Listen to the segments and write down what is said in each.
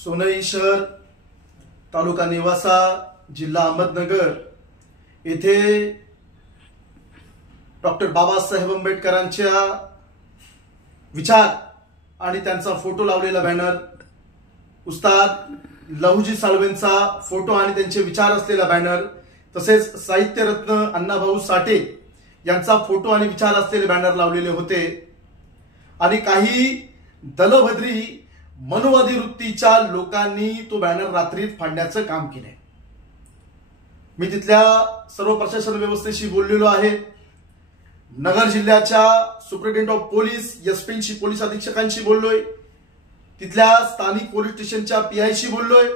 सोनई शहर, तालुका नेवासा, जिल्हा अहमदनगर येथे डॉक्टर बाबासाहेब आंबेडकरांच्या विचार आणि त्यांचा फोटो लावलेला बॅनर, उस्ताद लहुजी साळवेंचा फोटो आणि त्यांचे विचार असलेला बॅनर, तसेच साहित्यरत्न अण्णाभाऊ साठे यांचा फोटो आणि विचार असलेले बॅनर लावलेले होते। आणि काही दलभद्री मनुवादी वृत्तीच्या लोकांनी तो बॅनर रात्रीत फाडण्याचं काम केलंय। मी तिथल्या सर्व प्रशासन व्यवस्थेशी बोललेलो आहे। नगर जिल्ह्याच्या सुप्रिंटेंडेंट ऑफ पोलीस एसपींशी, पोलीस अधीक्षकांशी बोललोय, तिथल्या स्थानिक पोलीस स्टेशनच्या पीआयशी बोललोय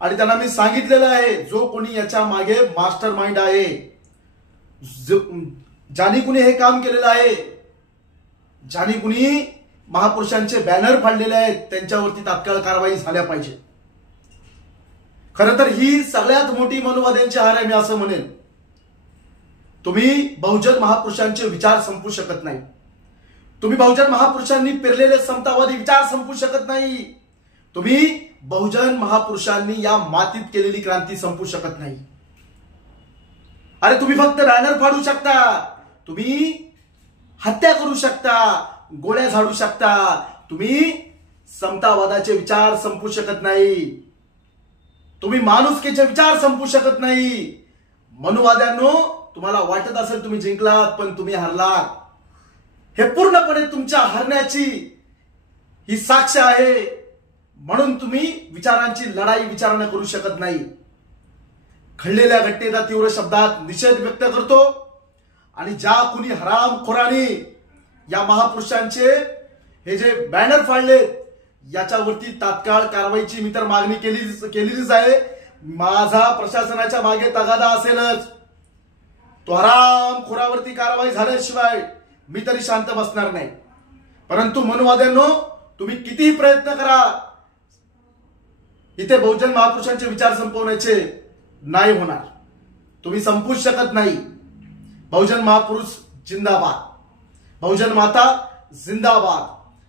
आणि त्यांना मी सांगितलेलं आहे जो कोणी याच्या मागे मास्टर माइंड आहे, ज्याने कुणी हे काम केलेलं आहे, ज्याने कुणी महापुरुषांचे बॅनर फाडलेले आहेत, त्यांच्यावरती तात्काळ कारवाई झाल्या पाहिजे। खरं तर ही सगळ्यात मोठी मनुवाद्यांची हार आहे, मी असं म्हणेन। तुम्ही बहुजन महापुरुषांचे विचार संपू शकत नाही, तुम्ही बहुजन महापुरुषांनी पेरलेले समतावादी विचार संपू शकत नाही, तुम्ही बहुजन महापुरुषांनी या मातीत केलेली क्रांती संपू शकत नाही। अरे तुम्ही फक्त बॅनर फाडू शकता, तुम्ही हत्या करू शकता, गोळ्या झाडू शकता, तुम्ही समतावादाचे विचार संपू शकत नाही, तुम्ही माणुसकीचे विचार संपू शकत नाही। मनुवाद्यांनो, तुम्हाला वाटत असेल तुम्ही जिंकलात, पण तुम्ही हरलात। हे पूर्णपणे तुमच्या हरण्याची ही साक्ष आहे, म्हणून तुम्ही विचारांची लढाई विचाराने करू शकत नाही। घडलेल्या घटनेचा तीव्र शब्दात निषेध व्यक्त करतो आणि ज्या कुणी हरामखोरांनी या महापुरुषांचे हे जे बॅनर फाडले याच्यावरती तात्काळ कारवाईची मी तर मागणी केलीच आहे। माझा प्रशासनाच्या मागे तगादा असेलच, तो हरामखोरावरती कारवाई झाल्याशिवाय मी तरी शांत बसणार नाही। परंतु मनुवाद्यांनो, तुम्ही कितीही प्रयत्न करा, इथे बहुजन महापुरुषांचे विचार संपवण्याचे नाही होणार, तुम्ही संपूच शकत नाही। बहुजन महापुरुष जिंदाबाद, बहुजन माता जिंदाबाद,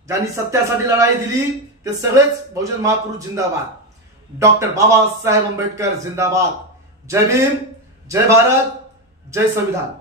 ज्यांनी सत्यासाठी लढाई दिली ते सगळेच बहुजन महापुरुष जिंदाबाद। डॉक्टर बाबासाहेब आंबेडकर जिंदाबाद। जय भीम, जय भारत, जय संविधान।